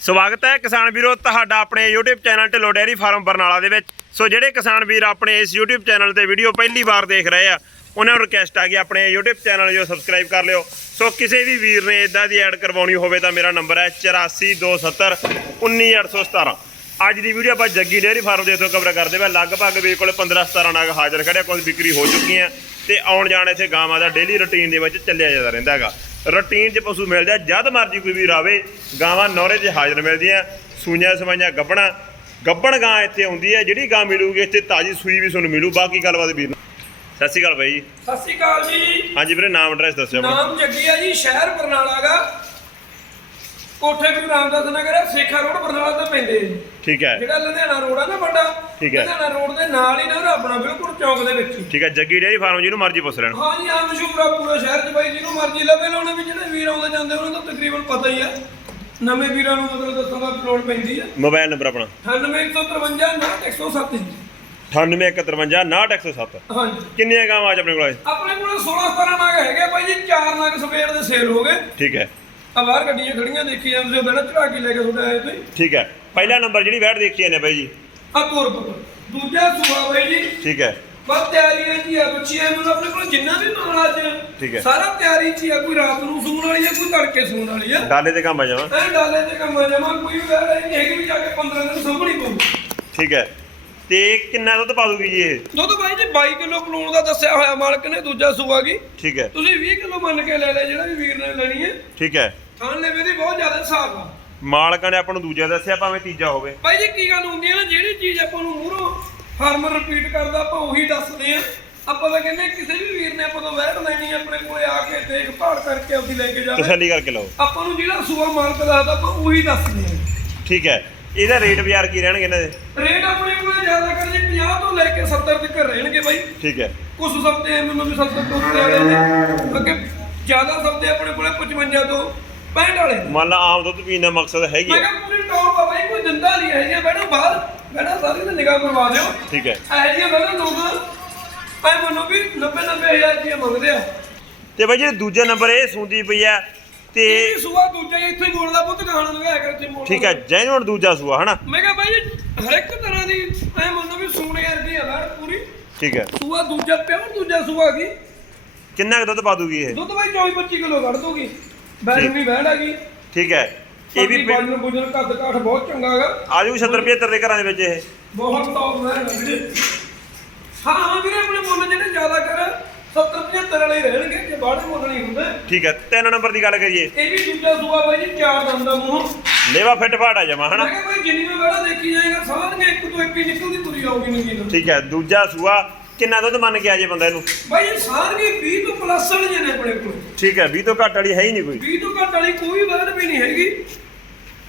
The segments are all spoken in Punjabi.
ਸਵਾਗਤ ਹੈ ਕਿਸਾਨ ਵੀਰੋ ਤੁਹਾਡਾ ਆਪਣੇ YouTube channel Dhillon dairy farm Barnala ਦੇ ਵਿੱਚ। ਸੋ ਜਿਹੜੇ ਕਿਸਾਨ ਵੀਰ ਆਪਣੇ ਇਸ YouTube ਚੈਨਲ ਤੇ ਵੀਡੀਓ ਪਹਿਲੀ ਵਾਰ ਦੇਖ ਰਹੇ ਆ, ਉਹਨਾਂ ਨੂੰ ਰਿਕਵੈਸਟ ਆ ਕਿ ਆਪਣੇ YouTube ਚੈਨਲ ਜੋ ਸਬਸਕ੍ਰਾਈਬ ਕਰ ਲਿਓ। ਸੋ ਕਿਸੇ ਵੀ ਵੀਰ ਨੇ ਇਦਾਂ ਦੀ ਐਡ ਕਰਵਾਉਣੀ ਹੋਵੇ ਤਾਂ ਮੇਰਾ ਨੰਬਰ ਹੈ 8427 19817 ਅੱਜ ਦੀ ਵੀਡੀਓ ਆਪਾਂ ਜੱਗੀ ਡੇਅਰੀ ਫਾਰਮ ਦੇ ਤੋਂ ਕਵਰ ਕਰਦੇ ਪਏ। ਲਗਭਗ ਵੀਰ ਕੋਲ 15 17 ਨਾਗ ਹਾਜ਼ਰ ਖੜੇ ਕੁਝ ਵਿਕਰੀ ਹੋ ਚੁੱਕੀਆਂ ਤੇ ਆਉਣ ਜਾਣ ਇੱਥੇ ਗਾਵਾਂ ਦਾ ਡੇਲੀ ਰੁਟੀਨ ਦੇ ਵਿੱਚ ਚੱਲਿਆ ਜਾਂਦਾ ਰਹਿੰਦਾ ਹੈਗਾ। ਰੁਟੀਨ 'ਚ ਪਸ਼ੂ ਮਿਲਦੇ ਆ ਜਦ ਮਰਜ਼ੀ ਕੋਈ ਵੀਰ ਆਵੇ ਗਾਵਾਂ ਨੌਰੇ 'ਚ ਹਾਜ਼ਰ ਮਿਲਦੀਆਂ ਸੂਈਆਂ ਸਵਾਈਆਂ ਗੱਬਣਾ ਗੱਬਣ ਗਾਂ ਇੱਥੇ ਆਉਂਦੀ ਹੈ ਜਿਹੜੀ ਗਾਂ ਮਿਲੂਗੀ ਇੱਥੇ ਤਾਜੀ ਸੂਈ ਵੀ ਤੁਹਾਨੂੰ ਮਿਲੂ ਬਾਕੀ ਗੱਲਬਾਤ ਵੀਰ। ਸਤਿ ਸ਼੍ਰੀ ਅਕਾਲ ਬਾਈ ਜੀ। ਸਤਿ ਸ਼੍ਰੀ ਅਕਾਲ ਜੀ। ਹਾਂਜੀ ਵੀਰੇ ਨਾਮ ਐਡਰੈਸ ਦੱਸਿਓ ਆਪਣਾ। ਨਾਮ ਜੱਗੀ ਆ ਜੀ ਸ਼ਹਿਰ ਬਰਨਾਲਾ ਗਾ ਕੋਠੇ ਗੁਰੂ ਰਾਮਦਾਸ ਨਗਰ ਸੇਖਾ ਰੋਡ ਬਰਨਾਲਾ ਤੋਂ ਪੈਂਦੇ ਜੀ। ਠੀਕ ਹੈ। ਜਿਹੜਾ ਲੁਧਿਆਣਾ ਰੋਡ ਆ ਨਾ ਵੱਡਾ ਠੀਕ ਹੈ। ਲੁਧਿਆਣਾ ਰੋਡ ਦੇ ਨਾਲ ਹੀ ਨਾ ਉਹਦਾ ਆਪਣਾ ਬਿਲਕੁਲ ਚੌਂਕ ਦੇ ਵਿੱਚ ਹੀ। ਠੀਕ ਹੈ ਜੱਗੀ ਡੇਅਰੀ ਫਾਰਮ ਜਿਹਨੂੰ ਮਰਜ਼ੀ ਪੁੱਛ ਲੈਣ। ਹਾਂ ਜੀ ਆ ਮਸ਼ਹੂਰ ਆ ਪੂਰੇ ਸ਼ਹਿਰ 'ਚ ਬਾਈ ਜਿਹਨੂੰ ਮਰਜ਼ੀ ਲੱਭੇ ਲਾਉਣੇ ਵੀ ਜਿਹੜੇ ਵੀਰ ਆਉਂਦੇ ਜਾਂਦੇ ਉਹਨਾਂ ਦਾ ਤਕਰੀਬਨ ਪਤਾ ਹੀ ਆ। ਨਵੇਂ ਵੀਰਾਂ ਨੂੰ ਮਤਲਬ ਦੱਸਣ ਦਾ ਲੋੜ ਪੈਂਦੀ ਆ। ਮੋਬਾਈਲ ਨੰਬਰ ਆਪਣਾ। 9153 107 ਜੀ। 9815 ਹਾਂਜੀ। ਕਿੰਨੀਆਂ ਗਾਵਾਂ ਅੱਜ ਆਪਣੇ ਕੋਲ? ਆਪਣੇ ਕੋਲ 16 17 ਨਾਗ ਹੈਗੇ ਬਾਈ ਜੀ ਚਾਰ ਨਾਗ ਸਵੇਰ ਦੇ ਸੇਲ ਹੋ ਗਏ। ਠੀਕ ਹੈ। ਆ ਬਾਹਰ ਗੱਡੀਆਂ ਖੜੀਆਂ ਦੇਖੀ ਜਾਂਦੇ ਹੋ ਬੈਣਾ ਚੜਾ ਕੇ ਲੈ ਕੇ ਤੁਹਾਡੇ ਆਏ ਤੁਸੀਂ। ਠੀਕ ਹੈ। ਪਹਿਲਾ ਨੰਬਰ ਜਿਹੜੀ ਵੈਟ ਦੇਖੀ ਜਾਂਦੇ ਬਾਈ ਜੀ। ਪੁੱਤ। ਦੂਜਾ ਸੂਆ ਬਾਈ ਜੀ। ਠੀਕ ਹੈ। ਬਸ ਤਿਆਰੀਆਂ ਜੀ ਆ ਬੱਚੀਆਂ ਨੂੰ ਆਪਣੇ ਕੋਲ ਜਿੰਨਾ ਵੀ ਮਾਲ ਠੀਕ ਹੈ। ਅੱਜ ਸਾਰਾ ਤਿਆਰੀ ਚ ਹੀ ਆ ਕੋਈ ਰਾਤ ਨੂੰ ਸੂਣ ਵਾਲੀ ਆ ਕੋਈ ਤੜਕੇ ਸੂਣ ਵਾਲੀ ਆ। ਡਾਲੇ ਤੇ ਕੰਮ ਆ ਜਾਵਾਂ। ਐ ਡਾਲੇ ਤੇ ਕੰਮ ਜਮਾ ਕੋਈ ਵੀ ਵੈਰ ਨਹੀਂ ਹੈਗੀ ਵੀ ਜਾ ਕੇ 15 ਦਿਨ ਸਾਂਭਣੀ ਪਊ। ਠੀਕ ਹੈ। ਤੇ ਕਿੰਨਾ ਦੁੱਧ ਪਾ ਦੂਗੀ ਜੀ ਇਹ? ਦੁੱਧ ਬਾਈ ਜੀ 22 ਕਿਲੋ ਪਲੂਣ ਦਾ ਦੱਸਿਆ ਹੋਇਆ ਮਾਲਕ ਨੇ ਦੂਜਾ ਸੂਆ ਕੀ। ਠੀਕ ਹੈ। ਤੁਸੀਂ 20 ਕਿਲੋ ਮੰਨ ਕੇ ਲੈ ਲੈ ਜਿਹੜਾ ਵੀ ਵੀਰ ਨੇ ਲੈਣੀ ਹੈ। ਠੀਕ ਹੈ। ਥਾਣ ਲੈਵੇ ਦੀ ਬਹੁਤ ਜ਼ਿਆਦਾ ਹਿਸਾਬ ਆ। ਮਾਲਕਾਂ ਨੇ ਆਪਾਂ ਨੂੰ ਦੂਜਾ ਦੱਸਿਆ ਭਾਵੇਂ ਤੀਜਾ ਹੋਵੇ। ਭਾਈ ਜੀ ਕੀ ਗੱਲ ਹੁੰਦੀ ਹੈ ਨਾ ਜਿਹੜੀ ਚੀਜ਼ ਆਪਾਂ ਨੂੰ ਮੂਹਰੋਂ ਫਾਰਮਰ ਰਿਪੀਟ ਕਰਦਾ ਆਪਾਂ ਉਹੀ ਦੱਸਦੇ ਆ ਆਪਾਂ ਤਾਂ ਕਹਿੰਦੇ ਕਿਸੇ ਵੀ ਵੀਰ ਨੇ ਆਪਾਂ ਤੋਂ ਵੈਟ ਲੈਣੀ ਆਪਣੇ ਕੋਲੇ ਆ ਕੇ ਦੇਖਭਾਲ ਕਰਕੇ ਆਪਦੀ ਲੈ ਕੇ ਜਾਵੇ। ਤਸੱਲੀ ਕਰਕੇ ਲਓ। ਆਪਾਂ ਨੂੰ ਜਿਹੜਾ ਸੂਆ ਮਾਲਕ ਦੱਸਦਾ ਆਪਾਂ ਉਹੀ ਦੱਸਦੇ ਆ ਠੀਕ ਹੈ। ਇਹਦਾ ਰੇਟ ਬਾਜ਼ਾਰ ਕੀ ਰਹਿਣਗੇ ਇਹਨਾਂ ਦੇ? ਰੇਟ ਆਪਣੇ ਕੋਲੇ ਜ਼ਿਆਦਾ ਕਰ ਜੀ 50 ਤੋਂ ਲੈ ਕੇ 70 ਤੱਕ ਰਹਿਣਗੇ ਬਾਈ। ਠੀਕ ਹੈ। ਕੁਝ ਸਬਦੇ ਮੈਨੂੰ ਵੀ 70 ਤੋਂ ਉੱਤੇ ਵਾਲੇ ਨੇ। ਅੱਗੇ ਜ਼ਿਆਦਾ ਸਬਦੇ ਆਪਣੇ ਕੋਲੇ 55 ਤੋਂ 65 ਵਾਲੇ ਨੇ। ਮੰਨ ਲਾ ਆਮ ਦੁੱਧ ਪੀਣ ਦਾ ਮਕਸਦ ਹੈਗੀ ਮੈਂ ਹੈ ਕਿਹਾ ਪੂਰੀ ਟੌਪ ਆ ਬਾਈ ਕੋਈ ਦਿੰਦਾ ਨਹੀਂ ਹੈ ਜੀ ਬੈਠੋ ਬਾਹਰ ਬੈਠਾ ਸਾਰੀ ਤੇ ਨਿਗਾਹ ਕਰਵਾ ਦਿਓ। ਠੀਕ ਹੈ। ਇਹ ਜੀ ਬੈਠੋ ਲੋਕ ਐ ਮੰਨੋ ਵੀ 90 90000 ਰੁਪਏ ਮੰਗਦੇ ਆ। ਤੇ ਬਾਈ ਜੀ ਦੂਜਾ ਨੰਬਰ ਇਹ ਸੁਣਦੀ ਪਈ ਆ ਤੇ ਇਹ ਸੂਆ ਦੂਜਾ ਹੀ ਇੱਥੇ ਹੀ ਬੋਲਦਾ ਪੁੱਤ ਕਹਾਣ ਲਗਾਇਆ ਕਰ ਇੱਥੇ ਮੋੜ ਠੀਕ ਹੈ ਜੈਨੂਨ ਦੂਜਾ ਸੂਆ ਹਨਾ? ਮੈਂ ਕਿਹਾ ਬਾਈ ਜੀ ਹਰ ਇੱਕ ਤਰ੍ਹਾਂ ਦੀ ਐ ਮੰਨੋ ਵੀ ਸੂਣੇ ਵਰਗੀ ਆ ਬੈਠ ਪੂਰੀ। ਠੀਕ ਹੈ। ਸੂਆ ਦੂਜਾ ਪਿਓਰ ਦੂਜਾ ਸੂਆ ਕੀ? ਕਿੰਨਾ ਕੁ ਦੁੱਧ ਪਾ ਦੂਗੀ ਇਹ? ਦੁੱਧ ਬਾਈ 24 25 ਕਿਲੋ ਕੱਢ ਦੂਗੀ। ਬੈਠ ਵੀ ਬੈਠ ਹੈਗੀ ਠੀਕ ਹੈ। ਇਹ ਵੀ ਪਿੰਡ- ਬਾਜਨ ਬੁਜਨ ਕੱਦ ਕਾਠ ਬਹੁਤ ਚੰਗਾ ਹੈਗਾ। ਆਜੂ 70 75 ਦੇ ਘਰਾਂ ਦੇ ਵਿੱਚ ਇਹ। ਬਹੁਤ ਟੌਪ ਹੈ ਹਾਂ ਹਾਂ ਵੀਰੇ ਆਪਣੇ ਮੁੱਲ ਜਿਹੜੇ ਜ਼ਿਆਦਾ ਕਰ 70 75 ਵਾਲੇ ਰਹਿਣਗੇ ਜੇ ਬਾਹਰ ਮੁੱਲ ਨਹੀਂ ਹੁੰਦੇ। ਠੀਕ ਹੈ ਤਿੰਨ ਨੰਬਰ ਦੀ ਗੱਲ ਕਰੀਏ। ਇਹ ਵੀ ਦੂਜਾ ਸੂਆ ਬਾਈ ਜੀ ਚਾਰ ਦੰਦ ਦਾ ਮੂੰਹ। ਲੇਵਾ ਫਿੱਟ ਫਾੜਾ ਜਮਾ ਹਨਾ? ਮੈਂ ਕਿਹਾ ਭਾਈ ਜਿੰਨੀ ਬੜਾ ਦੇਖੀ ਜਾਏਗਾ ਸਾਰੀਆਂ ਇੱਕ ਤੋਂ ਇੱਕ ਹੀ ਨਿਕਲਦੀ ਤੁਰੀ ਆਉਗੀ ਨਗੀ ਠੀਕ ਹੈ ਦੂਜਾ ਸੂਆ ਕਿੰਨਾ ਦੁੱਧ ਮੰਨ ਕੇ ਆ ਜੇ ਬੰਦਾ ਇਹਨੂੰ? ਭਾਈ ਇਹ ਸਾਰੀਆਂ 20 ਤੋਂ ਪਲੱਸ ਵਾਲੀਆਂ ਨੇ ਆਪਣੇ ਕੋਲ। ਠੀਕ ਹੈ 20 ਤੋਂ ਘੱਟ ਵਾਲੀ ਹੈ ਹੀ ਨਹੀਂ ਕੋਈ। 20 ਤੋਂ ਘੱਟ ਵਾਲੀ ਕੋਈ ਵਰਡ ਵੀ ਨਹੀਂ ਹੈਗੀ।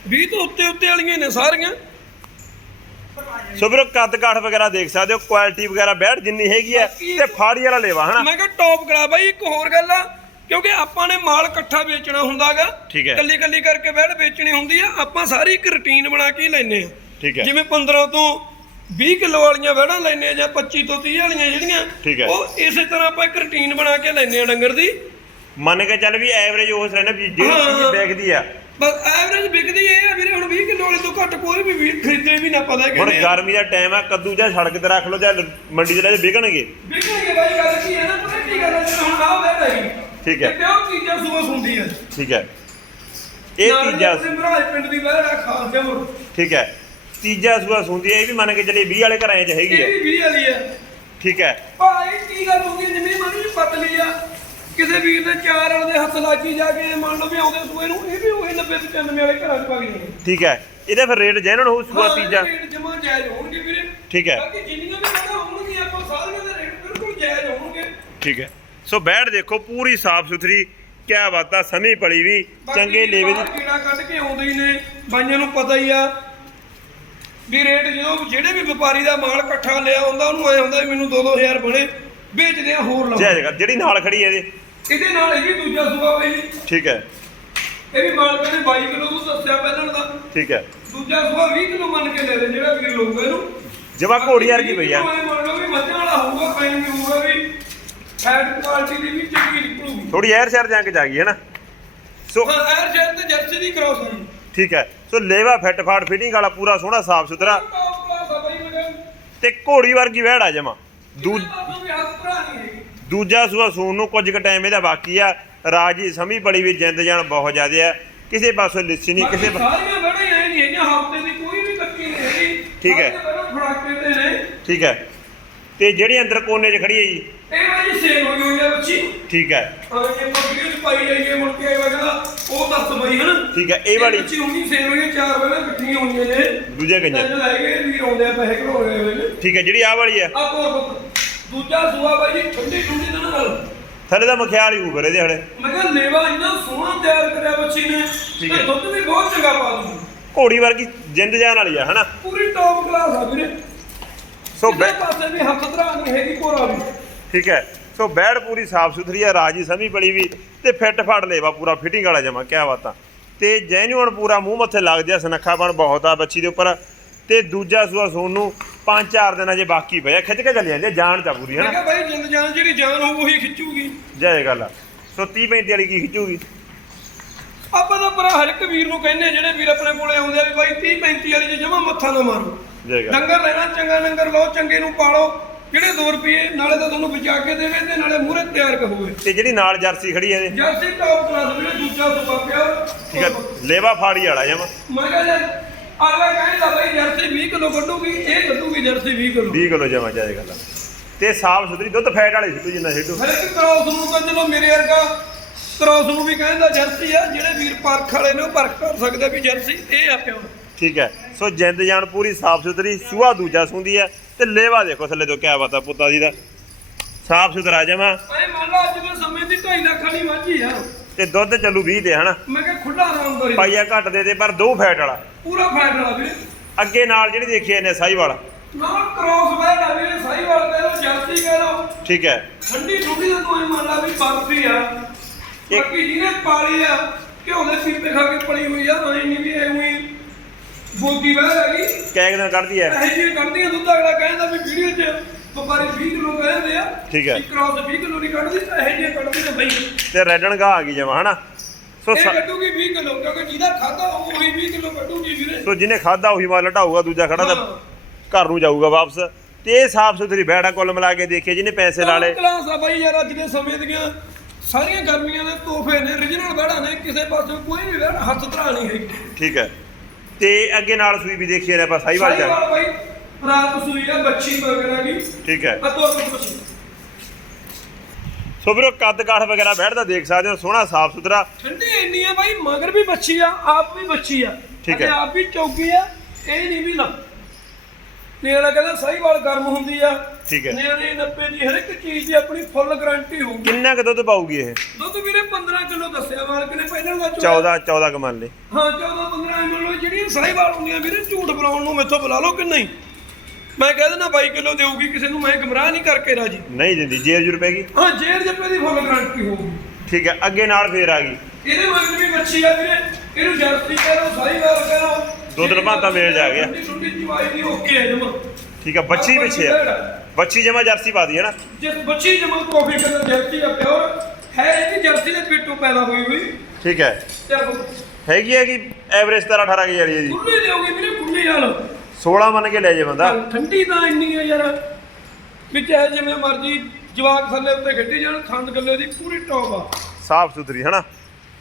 20 ਤੋਂ ਉੱਤੇ ਉੱਤੇ ਵਾਲੀਆਂ ਨੇ ਸਾਰੀਆਂ। ਸੋ ਵੀਰੋ ਕੱਦ ਕਾਠ ਵਗੈਰਾ ਦੇਖ ਸਕਦੇ ਹੋ ਕੁਆਲਿਟੀ ਵਗੈਰਾ ਬੈਠ ਜਿੰਨੀ ਹੈਗੀ ਹੈ ਤੇ ਫਾੜੀ ਵਾਲਾ ਲੇਵਾ ਹਨਾ? ਮੈਂ ਕਿਹਾ ਟੌਪ ਕਰਾ ਬਾਈ ਇੱਕ ਹੋਰ ਗੱਲ ਆ ਕਿਉਂਕਿ ਆਪਾਂ ਨੇ ਮਾਲ ਇਕੱਠਾ ਵੇਚਣਾ ਹੁੰਦਾਗਾ। ਠੀਕ ਹੈ। ਕੱਲੀ ਕੱਲੀ ਕਰਕੇ ਬੈੜ ਵੇਚਣੀ ਹੁੰਦੀ ਆ ਆਪਾਂ ਸਾਰੀ ਇੱਕ ਰੁਟੀਨ ਬਣਾ ਕੇ ਲੈਨੇ ਆ। ਠੀਕ ਹੈ। ਜਿਵੇਂ 15 ਤੋਂ 20 ਕਿਲੋ ਵਾਲੀਆਂ ਵੜਾਂ ਲੈਨੇ ਆ ਜਾਂ 25 ਤੋਂ 30 ਵਾਲੀਆਂ ਜਿਹੜੀਆਂ ਠੀਕ ਹੈ। ਉਹ ਇਸੇ ਤਰ੍ਹਾਂ ਆਪਾਂ ਇੱਕ ਰੁਟੀਨ ਬਣਾ ਕੇ ਲੈਨੇ ਆ ਡੰਗਰ ਦੀ ਮੰਨ ਕੇ ਚੱਲ ਵੀ ਐਵਰੇਜ ਉਸ ਰਹਿਣਾ ਵੀ ਜਿਹੜੀ ਹਾਂ। ਚੀਜ਼ ਵਿਕਦੀ ਆ ਬਸ ਐਵਰੇਜ ਵਿਕਦੀ ਇਹ ਆ ਵੀਰੇ ਹੁਣ 20 ਕਿਲੋ ਵਾਲੇ ਤੋਂ ਘੱਟ ਕੋਈ ਵੀ ਵੀਰ ਖਰੀਦੇ ਵੀ ਨਾ ਪਤਾ ਹੁਣ ਆ। ਗਰਮੀ ਦਾ ਟਾਈਮ ਆ ਕੱਦੂ ਜਾਂ ਸੜਕ ਤੇ ਰੱਖ ਲਓ ਜਾਂ ਮੰਡੀ ਦੇ ਲੈ ਵਿਕਣਗੇ ਵਿਕਣਗੇ ਬਾਈ ਗੱਲ ਕੀ ਹੈ ਨਾ ਪਤਾ ਕੀ ਗੱਲ ਹੈ ਹੁਣ ਆਹ ਵੇੜ ਹੈਗੀ ਠੀਕ ਹੈ। ਇਹ ਪਿਓ ਤੀਜਾ ਸੂਆ ਹੁੰਦੀ ਹੈ ਠੀਕ ਹੈ ਇਹ ਤੀਜਾ ਮਰਾਜ ਪਿੰਡ ਦੀ ਵੇੜ ਆ ਖਾਸ ਜਮਰ ਠੀਕ ਹੈ ਤੀਜਾ ਸੂਆ ਸੁੰਦੀ ਹੈ ਇਹ ਵੀ ਮੰਨ ਕੇ ਚੱਲੇ 20 ਵਾਲੇ ਘਰਾਂ 'ਚ ਹੈਗੀ ਇਹ ਹੈ ਵੀ 20 ਵਾਲੀ ਹੈ ਠੀਕ ਹੈ। ਭਾਈ ਕੀ ਗੱਲ ਹੋ ਗਈ? ਜਿਵੇਂ ਮਾਨੀ ਪਤਲੀ ਆ। ਕਿਸੇ ਵੀਰ ਦੇ ਚਾਰ ਵਾਲੇ ਦੇ ਹੱਥ ਲਾਜੀ ਜਾ ਕੇ ਮੰਨ ਲਓ ਵੀ ਆਉਂਦੇ ਸੂਏ ਨੂੰ ਇਹ ਵੀ ਉਹੀ 90 95 ਵਾਲੇ ਘਰਾਂ ਚ ਵਗ ਜਾਣਗੇ ਠੀਕ ਹੈ। ਇਹਦਾ ਫਿਰ ਰੇਟ ਜੈਨੂਨ ਹੋਊ ਸੂਆ ਤੀਜਾ। ਜਮਾ ਜਾਇਜ਼ ਹੋਣਗੇ ਵੀਰੇ। ਠੀਕ ਹੈ। ਬਾਕੀ ਜਿੰਨੀਆਂ ਵੀ ਜਗ੍ਹਾ ਹੋਣਗੀਆਂ ਆਪਾਂ ਸਾਰਿਆਂ ਦੇ ਰੇਟ ਬਿਲਕੁਲ ਜਾਇਜ਼ ਹੋਣਗੇ। ਠੀਕ ਹੈ। ਸੋ ਬੈਠ ਦੇਖੋ ਪੂਰੀ ਸਾਫ਼ ਸੁਥਰੀ ਕਿਆ ਬਾਤਾਂ ਸਮੀ ਪਲੀ ਵੀ ਚੰਗੇ ਲੇਵੇ ਦੀ ਕੀੜਾ ਕੱਢ ਕੇ ਆਉਂਦੇ ਹੀ ਨੇ ਬਾਈਆਂ ਨੂੰ ਪਤਾ ਹੀ ਆ ਵੀ ਰੇਟ ਜਦੋਂ ਜਿਹੜੇ ਵੀ ਵਪਾਰੀ ਦਾ ਮਾਲ ਇਕੱਠਾ ਲਿਆ ਹੁੰਦਾ ਉਹਨੂੰ ਐ ਹੁੰਦਾ ਵੀ ਮੈਨੂੰ 2-2000 ਬਣੇ ਵੇਚਦੇ ਆ ਹੋਰ ਜੈ ਲਾਓ ਜਗਾ ਜਿਹੜੀ ਨਾਲ ਖੜੀ ਹੈ ਇਹਦੇ। ਇਹਦੇ ਨਾਲ ਇਹ ਵੀ ਦੂਜਾ ਸੂਆ ਬਾਈ ਜੀ ਠੀਕ ਹੈ। ਇਹ ਵੀ ਮਾਲਕ ਨੇ 22 ਕਿਲੋ ਨੂੰ ਦੱਸਿਆ ਪਹਿਲਾਂ ਦਾ। ਠੀਕ ਹੈ। ਦੂਜਾ ਸੂਆ 20 ਕਿਲੋ ਮੰਨ ਕੇ ਲੈ ਲੈ ਜਿਹੜਾ ਵੀ ਲਊਗਾ ਇਹਨੂੰ। ਜਮਾ ਘੋੜੀ ਵਰਗੀ ਪਈ ਆ। ਬਾਕੀ ਮੰਨ ਲਓ ਵੀ ਮੱਝਾਂ ਵਾਲਾ ਹੋਊਗਾ ਪੈਣ ਵੀ ਹੋਊਗਾ ਵੀ। ਫੈਟ ਕੁਆਲਿਟੀ ਦੀ ਵੀ ਚੰਗੀ ਨਿਕਲੂਗੀ। ਥੋੜੀ ਐਰ ਸ਼ਹਿਰ ਜਾ ਕੇ ਜਾ ਗਈ ਹੈ ਨਾ? ਸੋ ਹਾਂ ਐਰ ਸ਼ਹਿਰ ਤੇ ਜਰਸੀ ਦੀ ਆ ਜੀ ਠੀਕ ਹੈ। ਸੋ ਲੇਵਾ ਫਿੱਟ ਫਾਟ ਫਿਟਿੰਗ ਵਾਲਾ ਪੂਰਾ ਸੋਹਣਾ ਸਾਫ਼ ਸੁਥਰਾ ਤੇ ਘੋੜੀ ਵਰਗੀ ਵਹਿੜ ਆ ਜਮਾ। ਦੂਜਾ ਸੂਆ ਸੂਣ ਨੂੰ ਕੁਝ ਕੁ ਟਾਈਮ ਇਹਦਾ ਬਾਕੀ ਆ। ਰਾਜੀ ਸਮੀ ਬੜੀ ਵੀ ਜਿੰਦ ਜਾਨ ਬਹੁਤ ਜ਼ਿਆਦਾ ਆ। ਕਿਸੇ ਪਾਸੋਂ ਲਿੱਸੀ ਨਹੀਂ ਕਿਸੇ ਸਾਰੀਆਂ ਐ ਨਹੀਂ ਹੈਗੀਆਂ ਹਫ਼ਤੇ ਦੀ ਕੋਈ ਵੀ ਕੱਟੀ ਨਹੀਂ ਹੈਗੀ। ਠੀਕ ਹੈ। ਠੀਕ ਹੈ। ਤੇ ਜਿਹੜੀ ਅੰਦਰ ਕੋਨੇ 'ਚ ਖੜੀ ਹੈ ਜੀ। ਇਹ ਵਾਲੀ ਸੇਲ ਹੋ ਗਈ ਹੋਈ ਆ ਬੱਚੀ। ਠੀਕ ਹੈ। ਹਾਂ ਜੇ ਆਪਾਂ ਵੀਡੀਓ ਚ ਪਾਈ ਜਾਈਏ ਮੁੜ ਕੇ ਆਏਗਾ ਕਹਿੰਦਾ ਉਹ ਦੱਸ ਬਈ ਹਨਾ? ਠੀਕ ਹੈ ਇਹ ਵਾਲੀ। ਬੱਚੀ ਹੁਣੀ ਸੇਲ ਹੋਈ ਹੈ ਚਾਰ ਵੇਲੇ ਇਕੱਠੀਆਂ ਹੋਈਆਂ ਨੇ। ਦੂਜੇ ਗਈਆਂ। ਤਿੰਨ ਲੈ ਗਏ ਵੀਰ ਆਉਂਦੇ ਆ ਪੈਸੇ ਘਰੋਂ ਗਏ ਹੋਏ ਨੇ। ਠੀਕ ਹੈ ਜਿਹੜੀ ਆਹ ਵਾਲੀ ਹੈ। ਆ ਕੋਰ ਦੂਜਾ ਸੂਆ ਬਾਈ ਜੀ ਠੰਡੀ ਠੰਡੀ ਦਾ ਨਾਲ ਥੱਲੇ ਦਾ ਮਖਿਆਲ ਹੀ ਉਭਰੇ ਦੇ ਹਲੇ। ਮੈਂ ਕਿਹਾ ਲੇਵਾ ਇੰਨਾ ਸੋਹਣਾ ਤਿਆਰ ਕਰਿਆ ਬੱਚੀ ਨੇ ਠੀਕ ਤੇ ਹੈ। ਦੁੱਧ ਵੀ ਬਹੁਤ ਚੰਗਾ ਪਾ ਦੂਗੀ। ਘੋੜੀ ਵਰਗੀ ਜਿੰਦ ਜਾਨ ਵਾਲੀ ਆ ਹਨਾ? ਪੂਰੀ ਟੌਪ ਕਲਾਸ ਆ ਵੀਰੇ। ਸੋ ਕਿਸੇ ਪਾਸੇ ਵੀ ਹੱਥ ਧਰਾ ਨਹੀਂ ਹੈਗੀ ਕੋਰਾ ਵੀ? ਠੀਕ ਹੈ। ਸੋ ਬੈੜ ਪੂਰੀ ਸਾਫ਼ ਸੁਥਰੀ ਹੈ ਰਾਜੀ ਸਮੀ ਬੜੀ ਵੀ ਤੇ ਫਿੱਟ ਫੜ ਲੇਵਾ ਪੂਰਾ ਫਿਟਿੰਗ ਵਾਲਾ ਜਮਾ ਕਿਆ ਬਾਤਾਂ ਤੇ ਜੈਨੂਅਨ ਪੂਰਾ ਮੂੰਹ ਮੱਥੇ ਲੱਗ ਜਾ ਸਨੱਖਾਪਣ ਬਹੁਤ ਆ ਬੱਚੀ ਦੇ ਉੱਪਰ। ਤੇ ਦੂਜਾ ਸੂਆ ਸੋਨ ਨੂੰ ਪੰਜ ਚਾਰ ਦਿਨਾਂ ਜੇ ਬਾਕੀ ਪਿਆ ਖਿੱਚ ਕੇ ਚੱਲ ਜਾਂਦੇ ਆ, ਜਾਨ ਚਾ ਪੂਰੀ ਮੈਂ ਹਨਾ ਕਿਹਾ ਬਾਈ ਜਿੰਦ ਜਾਨ ਜਿਹੜੀ ਜਾਨ ਹੋਊ ਉਹੀ ਖਿੱਚੂਗੀ। ਜੈ ਗੱਲ ਆ। ਸੋ 30 35 ਵਾਲੀ ਕੀ ਖਿੱਚੂਗੀ? ਆਪਾਂ ਤਾਂ ਪਰ ਹਰ ਇੱਕ ਵੀਰ ਨੂੰ ਕਹਿੰਦੇ ਜਿਹੜੇ ਵੀਰ ਆਪਣੇ ਕੋਲੇ ਆਉਂਦੇ ਆ ਵੀ ਬਾਈ 30 35 ਵਾਲੀ ਚ ਜਮਾ ਮੱਥਾ ਨਾ ਮਾਰੋ। ਜੈ ਡੰਗਰ ਲੈਣਾ ਚੰਗਾ ਡੰਗਰ ਲਓ ਚੰਗੇ ਨੂੰ ਪਾਲੋ। ਜਿਹੜੇ 2 ਰੁਪਏ ਨਾਲੇ ਤਾਂ ਤੁਹਾਨੂੰ ਬਚਾ ਕੇ ਦੇਵੇ ਤੇ ਨਾਲੇ ਮੂਹਰੇ ਤਿਆਰ ਕ ਹੋਵੇ ਤੇ ਜਿਹੜੀ ਨਾਲ ਜਰਸੀ ਖੜੀ ਹੈ ਇਹਦੇ? ਜਰਸੀ ਟੌਪ ਕਲਾਸ ਵੀਰੇ ਦੂਜਾ ਸੁਪਾ ਪਿਆ। ਠੀਕ ਹੈ ਲੇਵਾ ਫਾੜੀ ਵਾਲਾ ਜਮਾ। ਮੈਂ ਕਿਹਾ ਯਾਰ ਆਲਾ ਕਹਿੰਦਾ ਬਾਈ ਜਰਸੀ 20 ਕਿਲੋ ਕੱਢੂਗੀ ਇਹ ਕੱਢੂਗੀ ਜਰਸੀ 20 ਕਿਲੋ। 20 ਕਿਲੋ ਜਮਾ ਜੈ ਗੱਲ। ਤੇ ਸਾਫ਼ ਸੁਥਰੀ ਦੁੱਧ ਫੈਟ ਵਾਲੀ ਸਿੱਧੂ ਜਿੰਨਾ ਸਿੱਧੂ। ਹਰ ਇੱਕ ਕ੍ਰੋਸ ਨੂੰ ਤਾਂ ਚਲੋ ਮੇਰੇ ਵਰਗਾ ਕ੍ਰੋਸ ਨੂੰ ਵੀ ਕਹਿੰਦਾ ਜਰਸੀ ਆ ਜਿਹੜੇ ਵੀਰ ਪਰਖ ਵਾਲੇ ਨੇ ਉਹ ਪਰਖ ਕਰ ਸਕਦੇ ਵੀ ਜਰਸੀ ਇਹ ਆ ਪਿਓ। ਠੀਕ ਹੈ। ਸੋ ਜਿੰਦ ਜਾਨ ਪੂਰੀ ਸਾਫ਼ ਸੁਥਰੀ ਸੂਆ ਦੂਜਾ ਸੁੰਦੀ ਹੈ ਤੇ ਲੇਵਾ ਦੇਖੋ ਥੱਲੇ ਤੋਂ ਕਿਆ ਬਾਤ ਆ ਪੁੱਤਾ ਜੀ ਦਾ। ਸਾਫ਼ ਸੁਥਰਾ ਜਮਾ। ਐ ਮੰਨ ਲਾ ਅੱਜ ਦੇ ਸਮੇਂ ਦੀ 2.5 ਲੱਖ ਵਾਲੀ ਮਾਝੀ ਆ। ਤੇ ਦੁੱਧ ਚੱਲੂ 20 ਤੇ ਹਨਾ। ਮੈਂ ਕਿਹਾ ਖੁੱਲਾ ਆਰਾਮਦਾਰੀ ਪਾਈਆ ਘੱਟ ਦੇ ਦੇ ਪਰ ਦੋ ਫੈਟ ਵਾਲਾ। ਪੂਰਾ ਫੈਟ ਵਾਲਾ ਵੀਰੇ। ਅੱਗੇ ਨਾਲ ਜਿਹੜੀ ਦੇਖੀ ਇਹਨੇ ਸਾਈ ਵਾਲਾ। ਨਾ ਕ੍ਰੋਸ ਬੈਡ ਆ ਵੀਰੇ ਸਾਈ ਵਾਲ ਕਹਿ ਲਓ ਜਰਸੀ ਕਹਿ ਲਓ। ਠੀਕ ਹੈ। ਠੰਡੀ ਠੰਡੀ ਦਾ ਤੂੰ ਐ ਮੰਨ ਲਾ ਵੀ ਬਰਫੀ ਆ। ਬਾਕੀ ਜਿਹਨੇ ਪਾਲੀ ਆ ਘਿਓ ਦੇ ਪੀਪੇ ਖਾ ਕੇ ਪਲੀ ਹੋਈ ਆ ਐ ਨਹੀਂ ਵੀ ਐਵੇਂ ਬੋਗੀ ਬਹਿ ਹੈਗੀ ਕੈਕ ਦਿਨ ਕੱਢਦੀ ਹੈ। ਇਹ ਜੀ ਕੱਢਦੀਆਂ ਦੁੱਧ ਅਗਲਾ ਕਹਿੰਦਾ ਵੀ ਵੀਡੀਓ 'ਚ ਵਪਾਰੀ 20 ਕਿਲੋ ਕਹਿੰਦੇ ਆ। ਠੀਕ ਹੈ। ਇੱਕ ਕ੍ਰਾਸ 20 ਕਿਲੋ ਨਹੀਂ ਕੱਢਦੀ ਇਹ ਜੀ ਕੱਢਦੀ ਨੇ ਬਈ। ਤੇ ਰੈਡਣ ਗਾ ਆ ਗਈ ਜਮਾ ਹਨਾ? ਸੋ ਇਹ ਕੱਢੂਗੀ 20 ਕਿਲੋ ਕਿਉਂਕਿ ਜਿਹਦਾ ਖਾਦਾ ਉਹ ਹੀ 20 ਕਿਲੋ ਕੱਢੂਗੀ ਵੀਰੇ। ਸੋ ਜਿਹਨੇ ਖਾਦਾ ਉਹੀ ਮਾਲ ਲਟਾਊਗਾ ਦੂਜਾ ਖੜਾ ਤਾਂ। ਘਰ ਨੂੰ ਜਾਊਗਾ ਵਾਪਸ। ਤੇ ਇਹ ਸਾਫ਼ ਸੁਥਰੀ ਬੈੜਾ ਕੁੱਲ ਮਿਲਾ ਕੇ ਦੇਖੇ ਜਿਹਨੇ ਪੈਸੇ ਲਾ ਲਏ। ਕਲਾਸ ਆ ਬਾਈ ਯਾਰ ਅੱਜ ਦੇ ਸਮੇਂ ਦੀਆਂ ਸਾਰੀਆਂ ਗਰਮੀਆਂ ਦੇ ਤੋਹਫੇ ਨੇ origignal ਬੜਾ ਨੇ ਕਿਸੇ ਪਾਸੇ ਕੋਈ ਵੀ ਵੜ ਹੱਥ ਧਰਾ ਨਹੀਂ ਹੈਗੀ। ਠੀਕ ਹੈ। ਤੇ ਅੱਗੇ ਨਾਲ ਸੂਈ ਵੀ ਦੇਖੀ ਨੇ ਆਪਾਂ ਸਾਈਵਾਲ ਚ ਸਾਈਵਾਲ ਬਾਈ ਰਾਤ ਸੂਈ ਆ ਬੱਚੀ ਵਗੈਰਾ ਦੀ ਠੀਕ ਹੈ। ਆ ਤੋਰ ਬੱਚੀ ਸੋ ਵੀਰੋ ਕੱਦ ਕਾਠ ਵਗੈਰਾ ਬੈਠਦਾ ਦੇਖ ਸਕਦੇ ਹੋ ਸੋਹਣਾ ਸਾਫ਼ ਸੁਥਰਾ। ਠੰਡੀ ਇੰਨੀ ਆ ਬਾਈ ਮਗਰ ਵੀ ਬੱਚੀ ਆ ਆਪ ਵੀ ਬੱਚੀ ਆ। ਠੀਕ ਹੈ। ਆਪ ਵੀ ਚੌਕੀ ਆ ਇਹ ਨਹੀਂ ਵੀ ਨਾ ਨੇੜਾ ਕਹਿੰਦਾ ਸਾਈਵਾਲ ਗਰਮ ਹੁੰਦੀ ਆ। ਠੀਕ ਹੈ। ਨਿਆਣੇ ਨੱਪੇ ਦੀ ਹਰ ਇੱਕ ਚੀਜ਼ ਦੀ ਆਪਣੀ ਫੁੱਲ ਗਾਰੰਟੀ ਹੋਊਗੀ। ਕਿੰਨਾ ਕੁ ਦੁੱਧ ਪਾਊਗੀ ਇਹ? ਦੁੱਧ ਵੀਰੇ 15 ਕਿਲੋ ਦੱਸਿਆ ਮਾਲਕ ਨੇ ਪਹਿਲਾਂ ਦਾ 14 14 ਕਮਾਲ ਲੈ। ਹਾਂ 14 15 ਐਮਐਲ ਲੋ ਜਿਹੜੀਆਂ ਸਾਈਵਾਲ ਹੁੰਦੀਆਂ ਵੀਰੇ ਝੂਠ ਬੁਲਾਉਣ ਨੂੰ ਮੈਥੋਂ ਬੁਲਾ ਲਓ ਕਿ ਨਹੀਂ? ਮੈਂ ਕਹਿ ਦਿੰਦਾ 22 ਕਿਲੋ ਦੇਊਗੀ ਕਿਸੇ ਨੂੰ ਮੈਂ ਗਮਰਾਹ ਨਹੀਂ ਕਰਕੇ ਰਾਜੀ। ਨਹੀਂ ਦਿੰਦੀ ਜੇਰ ਜੁਰ ਪੈਗੀ ਹਾਂ ਜੇਰ ਜੱਪੇ ਦੀ ਫੁੱਲ ਗਾਰੰਟੀ ਹੋਊਗੀ। ਠੀਕ ਹੈ ਅੱਗੇ ਨਾਲ ਫੇਰ ਆ ਗਈ। ਇਹਦੇ ਮਗਰ ਵੀ ਮੱਛੀ ਆ ਵੀਰੇ ਇਹਨੂੰ ਜਰਸੀ ਲਓ ਸਾਈਵਾਲ ਲਓ। ਦੁੱਧ ਲਭਾਤਾ ਮੇਲ ਜਾ ਗਿਆ। ਓਕੇ ਹੈ ਜਮਾ। ਠੀਕ ਹੈ ਬੱਚੀ ਪਿੱਛੇ ਆ। ਬੱਚੀ ਜਮਾ ਜਰਸੀ ਪਾ ਦੀ ਹੈ ਨਾ? ਜਿਸ ਬੱਚੀ ਜਮਾ ਕਾਫੀ ਕਲਰ ਜਰਸੀ ਆ ਪਿਓਰ ਹੈ ਇਹਦੀ ਜਰਸੀ ਦੇ ਪਿੱਟੂ ਪੈਦਾ ਹੋਈ ਹੋਈ। ਠੀਕ ਹੈ। ਚੱਲ ਹੈਗੀ ਹੈ ਕਿ ਐਵਰੇਜ 17 18 ਕੀ ਵਾਲੀ ਹੈ ਜੀ ਖੁੱਲੀ ਦੇਊਗੀ ਵੀਰੇ ਖੁੱਲੀ ਨਾਲ। 16 ਮੰਨ ਕੇ ਲੈ ਜੇ ਬੰਦਾ। ਠੰਡੀ ਤਾਂ ਇੰਨੀ ਆ ਯਾਰ। ਵੀ ਚਾਹੇ ਜਿਵੇਂ ਮਰਜ਼ੀ ਜਵਾਕ ਥੱਲੇ ਉੱਤੇ ਖੇਡੀ ਜਾਣ ਖੰਡ ਗੱਲੇ ਦੀ ਪੂਰੀ ਟੌਪ ਆ। ਸਾਫ਼ ਸੁਥਰੀ ਹਨਾ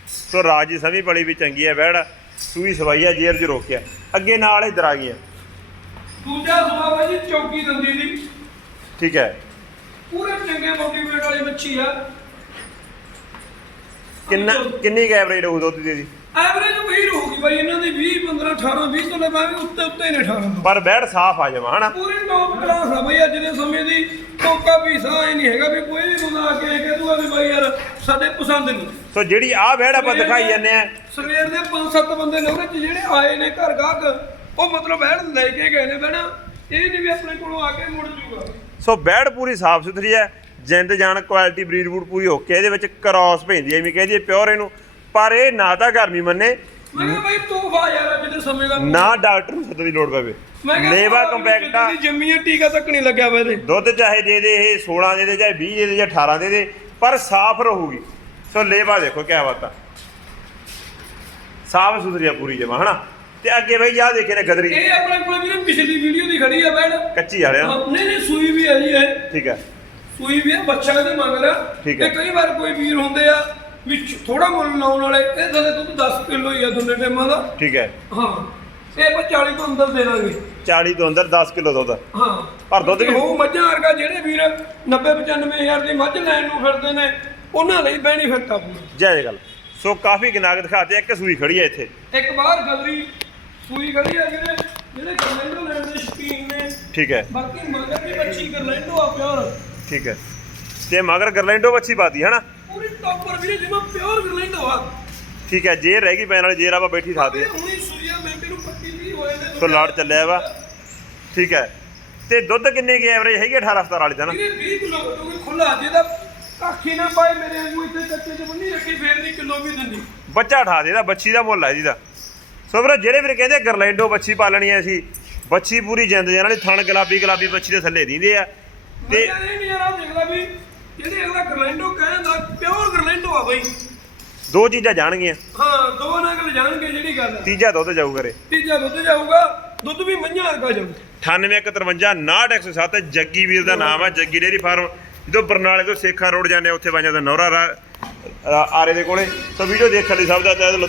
ਸੋ ਰਾਜੀ ਸਮੀ ਬੜੀ ਵੀ ਚੰਗੀ ਹੈ ਬੈੜ ਸੂਈ ਸਵਾਈ ਆ ਜੇਰ ਚ ਰੋਕਿਆ ਅੱਗੇ ਨਾਲ ਇਧਰ ਆ ਗਈਆਂ ਦੂਜਾ ਸੁਭਾਅ ਹੈ ਜੀ ਚੌਕੀ ਦੰਦੀ ਦੀ। ਠੀਕ ਹੈ। ਪੂਰੇ ਚੰਗੇ ਮੋਟੀਵੇਟ ਵਾਲੀ ਮੱਛੀ ਆ। ਕਿੰਨਾ ਕਿੰਨੀ ਐਵਰੇਜ ਰਹੂ ਦੁੱਧ ਦੀ ਇਹਦੀ? ਐਵਰੇਜ ਵਹੀ ਰਹੂਗੀ ਬਾਈ ਇਹਨਾਂ ਦੀ 20 15 18 20 ਤੋਂ ਲੈ ਭਾਵੇਂ ਉੱਤੇ ਉੱਤੇ ਹੀ ਨੇ 18 ਤੋਂ। ਪਰ ਬੈੜ ਸਾਫ਼ ਆ ਜਾਵਾ ਹਨਾ? ਪੂਰੀ ਟੌਪ ਕਲਾਸ ਆ ਬਈ ਅੱਜ ਦੇ ਸਮੇਂ ਦੀ ਕੋਕਾ ਪੀਸਾ ਇਹ ਨਹੀਂ ਹੈਗਾ ਵੀ ਕੋਈ ਵੀ ਬੰਦਾ ਆ ਕੇ ਕਹਿ ਦੂਗਾ ਵੀ ਬਾਈ ਯਾਰ ਸਾਡੇ ਪਸੰਦ ਨਹੀਂ। ਸੋ ਜਿਹੜੀ ਆ ਬੈੜ ਆਪਾਂ ਦਿਖਾਈ ਜਾਂਦੇ ਆ। ਸਵੇਰ ਦੇ ਪੰਜ ਸੱਤ ਬੰਦੇ ਨੇ ਉਹਦੇ ਚ ਜਿਹੜੇ ਆਏ ਨੇ ਘਰ ਗਾਹਕ ਉਹ ਮਤਲਬ ਬਹਿਣ ਲੈ ਕੇ ਗਏ ਨੇ ਬਹਿਣਾ। ਇਹ ਨਹੀਂ ਵੀ ਆਪਣੇ ਕੋਲੋਂ ਆ ਕੇ ਮੁੜ ਜੂਗਾ। ਸੋ ਬੈੜ ਪੂਰੀ ਸਾਫ਼ ਸੁਥਰੀ ਹੈ ਜਿੰਦ ਜਾਨ ਕੁਆਲਿਟੀ ਬਰੀਡ ਬੂਡ ਪੂਰੀ ਓਕੇ ਇਹਦੇ ਵਿੱਚ ਕ੍ਰਾਸ ਪੈਂਦੀ ਐ ਐਵੇਂ ਕਹਦੀ ਪਿਓਰ ਇਹਨੂੰ। ਪਰ ਇਹ ਨਾ ਤਾਂ ਗਰਮੀ ਮੰਨੇ। ਮੈਂ ਕਿਹਾ ਯਾਰ ਸਮੇਂ ਦਾ ਨਾ ਡਾਕਟਰ ਨੂੰ ਸੱਦਣ ਦੀ ਲੋੜ ਪਵੇ। ਕਿਹਾ ਲੇਵਾ ਕੰਪੈਕਟ ਆ। ਜੰਮੀ ਟੀਕਾ ਤੱਕ ਨਹੀਂ ਲੱਗਿਆ ਵਾ ਇਹਦੇ। ਦੁੱਧ ਚਾਹੇ ਦੇ ਦੇ ਇਹ 16 ਦੇ ਦੇ ਚਾਹੇ 20 ਦੇ ਦੇ ਜਾਂ 18 ਦੇ ਦੇ ਪਰ ਸਾਫ਼ ਰਹੂਗੀ। ਸੋ ਲੇਵਾ ਦੇਖੋ ਕਿਆ ਬਾਤ ਆ। ਸਾਫ਼ ਸੁਥਰੀ ਆ ਪੂਰੀ ਜਮਾ ਹਨਾ? ਤੇ ਅੱਗੇ ਬਈ ਆ ਦੇਖੇ ਨੇ ਗਦਰੀ। ਇਹ ਆਪਣੇ ਕੋਲ ਵੀਰੇ ਪਿਛਲੀ ਵੀਡੀਓ ਦੀ ਖੜੀ ਆ ਬੈਣ ਕੱਚੀ ਵਾਲਿਆ। ਨਹੀਂ ਨਹੀਂ ਸੂਈ ਵੀ ਹੈ ਜੀ ਇਹ। ਠੀਕ ਹੈ। ਸੂਈ ਵੀ ਆ ਬੱਚਾ ਦੇ ਮੰਗ ਲਿਆ ਠੀਕ ਹੈ। ਤੇ ਕਈ ਵਾਰ ਕੋਈ ਵੀਰ ਹੁੰਦੇ ਆ ਵੀ ਥੋੜਾ ਮੁੱਲ ਲਾਉਣ ਵਾਲੇ ਇਹ ਥਲੇ ਦੁੱਧ 10 ਕਿਲੋ ਹੀ ਆ ਦੋਨੇ ਟਾਈਮਾਂ ਦਾ। ਠੀਕ ਹੈ। ਹਾਂ ਇਹ ਆਪਾਂ 40 ਤੋਂ ਅੰਦਰ ਦੇ ਦਾਂਗੇ। 40 ਤੋਂ ਅੰਦਰ 10 ਕਿਲੋ ਦੁੱਧ। ਹਾਂ। ਪਰ ਦੁੱਧ ਵੀ ਉਹ ਮੱਝਾਂ ਵਰਗਾ ਜਿਹੜੇ ਵੀਰ 90 95 ਹਜ਼ਾਰ ਦੀ ਮੱਝ ਲੈਣ ਨੂੰ ਫਿਰਦੇ ਨੇ ਉਹਨਾਂ ਲਈ ਬੈਨੀਫਿਟ ਆ ਪੂਰਾ। ਜੈ ਜੈ ਗੱਲ। ਸੋ ਕਾਫੀ ਕਿਨਾਗ ਦਿਖਾਤੇ ਇੱਕ ਸੂਈ ਖੜੀ ਹੈ ਇੱਥੇ। ਇੱਕ ਬਾਹਰ ਗਲਰੀ ਸੂਈ ਖੜੀ ਆ ਜਿਹੜੇ ਜਿਹੜੇ ਗਰਲੈਂਡੋ ਲੈਣ ਦੇ ਸ਼ਕੀਨ ਨੇ। ਠੀਕ ਹੈ। ਬਾਕੀ ਮਗਰ ਵੀ ਬੱਚੀ ਗਰਲੈਂਡੋ ਆ ਪਿਓਰ। ਠੀਕ ਹੈ। ਤੇ ਮਗਰ ਗਰਲੈਂਡੋ ਬੱਚੀ ਪਾਤੀ ਹਨਾ? ਪੂਰੀ ਟੌਪਰ ਵੀਰੇ ਜਿਵੇਂ ਪਿਓਰ ਗਰਲੈਂਡੋ ਆ। ਠੀਕ ਹੈ ਜੇ ਰਹਿ ਗਈ ਪੈਣ ਵਾਲੀ ਜੇਰ ਆਪਾਂ ਬੈਠੀ ਇਹ ਹੁਣੀ ਸੂਈਆ ਮਿੰਟ ਨੂੰ ਪੱਕੀ ਵੀ ਹੋਏ ਨੇ ਸੋ ਲਾੜ ਚੱਲਿਆ ਵਾ। ਠੀਕ ਹੈ। ਤੇ ਦੁੱਧ ਕਿੰਨੇ ਕੀ ਐਵਰੇਜ ਹੈਗੀ 18 17 ਵਾਲੀ ਦਾ ਨਾ? ਵੀਰੇ 20 ਕਿਲੋ ਕਿਉਂਕਿ ਖੁੱਲਾ ਜੇ ਦਾ ਕਾਖੀ ਨਾ ਪਾਏ ਮੇਰੇ ਵਾਂਗੂ ਇੱਥੇ ਕੱਚੇ ਚ ਬੰਨੀ ਰੱਖੀ ਫੇਰ ਨਹੀਂ ਕਿਲੋ ਵੀ ਦਿੰਦੀ। ਬੱਚਾ ਠਾ ਦੇ ਇਹਦਾ ਬੱਚੀ ਦਾ ਮੁੱਲ ਹੈ ਜਿਹਦਾ ਸੋ ਵੀਰੇ ਜਿਹੜੇ ਵੀਰੇ ਕਹਿੰਦੇ ਗਰਲੈਂਡੋ ਬੱਚੀ ਪਾਲਣੀ ਐ ਸੀ ਬੱਚੀ ਪੂਰੀ ਜਿੰਦ ਦੇ ਨਾਲ ਥਣ ਗੁਲਾਬੀ ਗੁਲਾਬੀ ਬੱਚੀ ਦੇ ਥੱਲੇ ਦਿੰਦੇ ਆ। ਤੇ ਤੇ ਇਹ ਨਹੀਂ ਯਾਰ ਆ ਦੇਖ ਲੈ ਵੀ ਜਿਹੜੇ ਅਗਲਾ ਗਰਲੈਂਡੋ ਕਹਿੰਦਾ ਪਿਓਰ ਗਰਲੈਂਡੋ ਆ ਬਈ। ਦੋ ਚੀਜ਼ਾਂ ਜਾਣਗੀਆਂ। ਹਾਂ ਦੋ ਨਗਲ ਜਾਣਗੇ ਜਿਹੜੀ ਗੱਲ ਹੈ ਤੀਜਾ ਦੁੱਧ ਜਾਊ ਘਰੇ। ਤੀਜਾ ਦੁੱਧ ਜਾਊਗਾ ਦੁੱਧ ਵੀ ਮੱਝਾਂ ਵਰਗਾ ਜਾਊ। 9853 98107 ਜੱਗੀ ਵੀਰ ਦਾ ਨਾਮ ਹੈ ਜੱਗੀ ਡੇਰੀ ਫਾਰਮ। ਜਦੋਂ ਬਰਨਾਲੇ ਤੋਂ ਸੇਖਾ ਰੋਡ ਜਾਂਦੇ ਆ, ਉੱਥੇ ਬਾਈਆਂ ਦਾ ਨੌਰਾ ਰਾ- ਆ- ਆਰੇ ਦੇ ਕੋਲੇ। ਸੋ ਵੀਡੀਓ ਦੇਖਣ ਲਈ ਸਭ ਦਾ ਤਹਿ ਦਿਲੋਂ